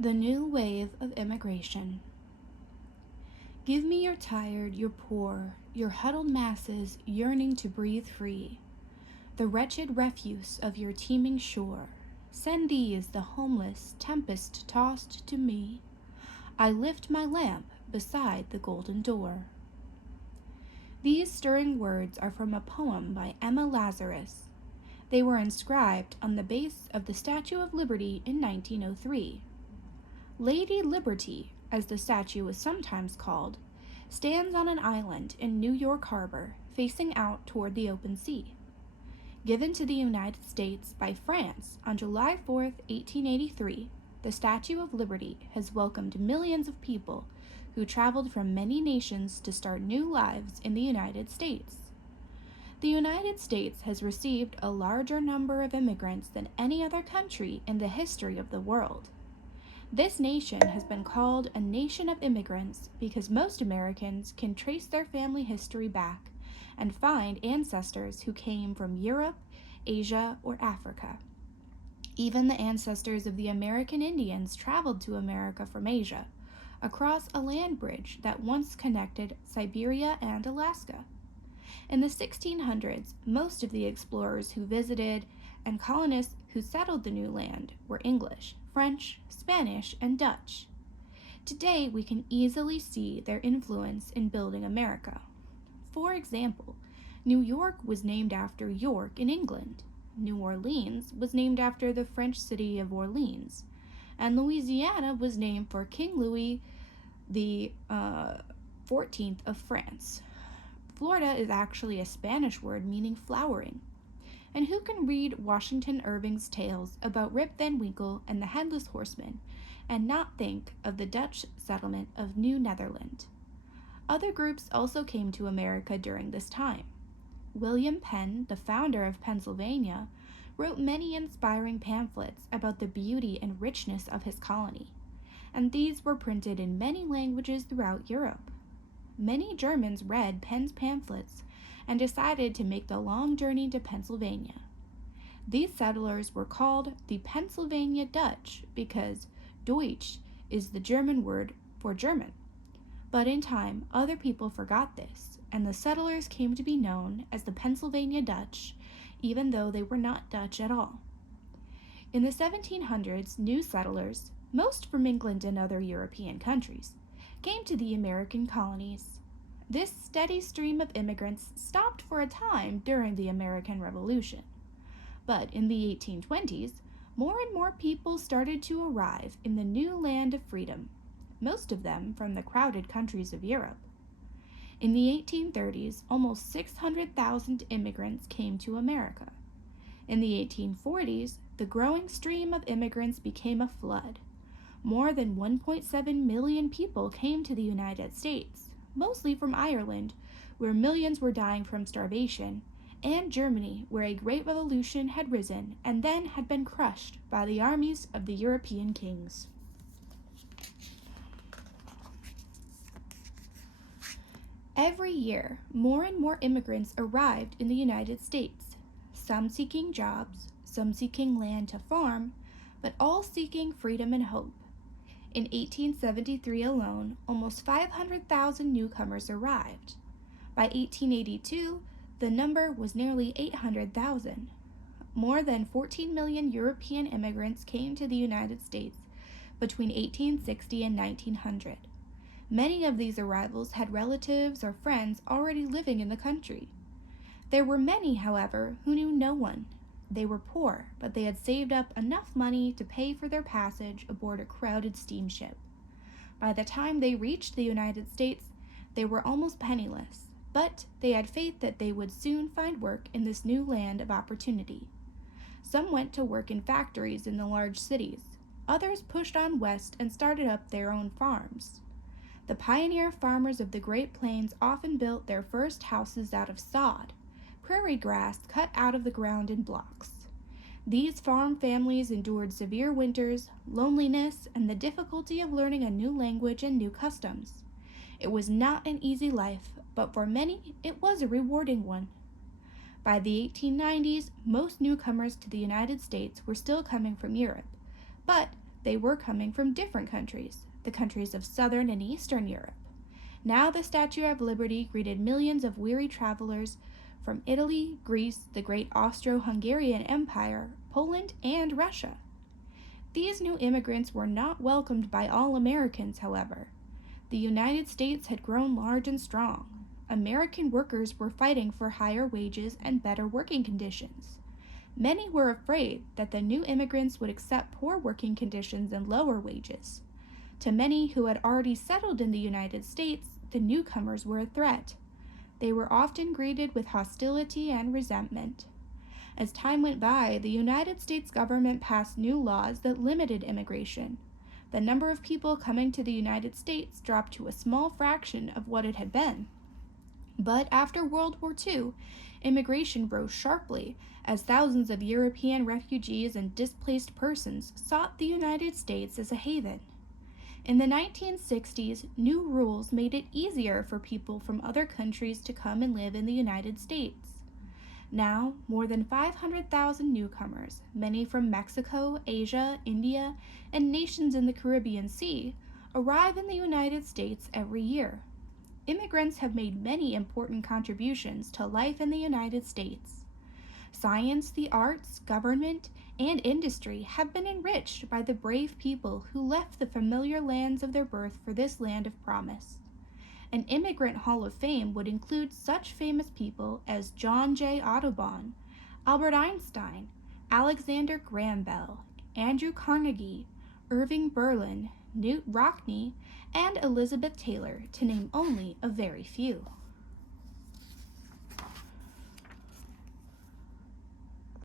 The new wave of immigration. Give me your tired, your poor, your huddled masses yearning to breathe free, the wretched refuse of your teeming shore. Send these, the homeless, tempest-tossed, to me. I lift my lamp beside the golden door. These stirring words are from a poem by Emma Lazarus. They were inscribed on the base of the Statue of Liberty in 1903. Lady Liberty, as the statue is sometimes called, stands on an island in New York Harbor, facing out toward the open sea. Given to the United States by France on July 4, 1883, the Statue of Liberty has welcomed millions of people who traveled from many nations to start new lives in the United States. The United States has received a larger number of immigrants than any other country in the history of the world. This nation has been called a nation of immigrants because most Americans can trace their family history back and find ancestors who came from Europe, Asia, or Africa. Even the ancestors of the American Indians traveled to America from Asia, across a land bridge that once connected Siberia and Alaska. In the 1600s, most of the explorers who visited and colonists who settled the new land were English, French, Spanish, and Dutch. Today, we can easily see their influence in building America. For example, New York was named after York in England. New Orleans was named after the French city of Orleans, and Louisiana was named for King Louis the 14th of France. Florida is actually a Spanish word meaning flowering. And who can read Washington Irving's tales about Rip Van Winkle and the Headless Horseman and not think of the Dutch settlement of New Netherland? Other groups also came to America during this time. William Penn, the founder of Pennsylvania, wrote many inspiring pamphlets about the beauty and richness of his colony, and these were printed in many languages throughout Europe. Many Germans read Penn's pamphlets and decided to make the long journey to Pennsylvania. These settlers were called the Pennsylvania Dutch because Deutsch is the German word for German. But in time, other people forgot this, and the settlers came to be known as the Pennsylvania Dutch, even though they were not Dutch at all. In the 1700s, new settlers, most from England and other European countries, came to the American colonies. This steady stream of immigrants stopped for a time during the American Revolution. But in the 1820s, more and more people started to arrive in the new land of freedom, most of them from the crowded countries of Europe. In the 1830s, almost 600,000 immigrants came to America. In the 1840s, the growing stream of immigrants became a flood. More than 1.7 million people came to the United States, mostly from Ireland, where millions were dying from starvation, and Germany, where a great revolution had risen and then had been crushed by the armies of the European kings. Every year, more and more immigrants arrived in the United States, some seeking jobs, some seeking land to farm, but all seeking freedom and hope. In 1873 alone, almost 500,000 newcomers arrived. By 1882, the number was nearly 800,000. More than 14 million European immigrants came to the United States between 1860 and 1900. Many of these arrivals had relatives or friends already living in the country. There were many, however, who knew no one. They were poor, but they had saved up enough money to pay for their passage aboard a crowded steamship. By the time they reached the United States, they were almost penniless, but they had faith that they would soon find work in this new land of opportunity. Some went to work in factories in the large cities. Others pushed on west and started up their own farms. The pioneer farmers of the Great Plains often built their first houses out of sod, prairie grass cut out of the ground in blocks. These farm families endured severe winters, loneliness, and the difficulty of learning a new language and new customs. It was not an easy life, but for many, it was a rewarding one. By the 1890s, most newcomers to the United States were still coming from Europe, but They were coming from different countries, the countries of Southern and Eastern Europe. Now the Statue of Liberty greeted millions of weary travelers from Italy, Greece, the great Austro-Hungarian Empire, Poland, and Russia. These new immigrants were not welcomed by all Americans, however. The United States had grown large and strong. American workers were fighting for higher wages and better working conditions. Many were afraid that the new immigrants would accept poor working conditions and lower wages. To many who had already settled in the United States, the newcomers were a threat. They were often greeted with hostility and resentment. As time went by, the United States government passed new laws that limited immigration. The number of people coming to the United States dropped to a small fraction of what it had been. But after World War II, immigration rose sharply as thousands of European refugees and displaced persons sought the United States as a haven. In the 1960s, new rules made it easier for people from other countries to come and live in the United States. Now, more than 500,000 newcomers, many from Mexico, Asia, India, and nations in the Caribbean Sea, arrive in the United States every year. Immigrants have made many important contributions to life in the United States. Science, the arts, government, and industry have been enriched by the brave people who left the familiar lands of their birth for this land of promise. An immigrant hall of fame would include such famous people as John J. Audubon, Albert Einstein, Alexander Graham Bell, Andrew Carnegie, Irving Berlin, Knute Rockne, and Elizabeth Taylor, to name only a very few.